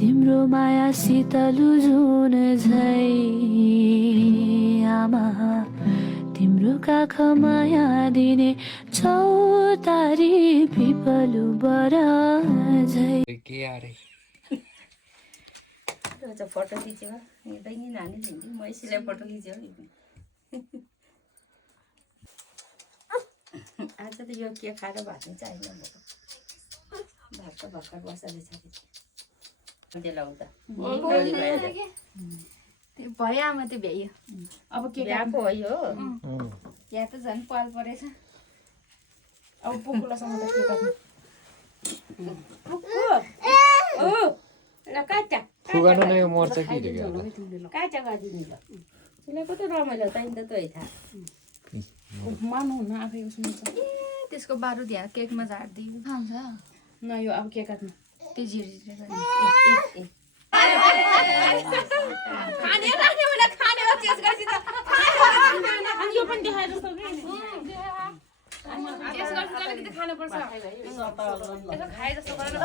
तिम्रो माया शीतल जुन झै आमा तिम्रो काख माया दिने चौतारी पिपलु बर झै के यारे तो फोटो खिच्यो हेर्दै नि नानी हिँड्दै मैसीलाई फोटो खिच्यो आज त यो के खाएर भात चाहिँ छैन भात त भर्खर बसाले छ त्यसलाई उता भयो आमा त्यो भ्याइयो अब के बिहाको हो यो यहाँ त झन् पाल परेछ अब पुकुलासँग त के गर्नु ओ ल काट्या फुगानो नै मर्छ कि काट्या गरिदिनु ल त्यसलाई कस्तो रमाइलो ताइन त तै थाहा मान्नु हुन्न आफै उसमा छ त्यसको बारुद यहाँ केकमा झार्दियो खान्छ न यो अब के काट्नु त्यो झिरिझिरी गर्ने अनि यो पनि देखाए जस्तो कि खानुपर्छ खाए जस्तो गरेर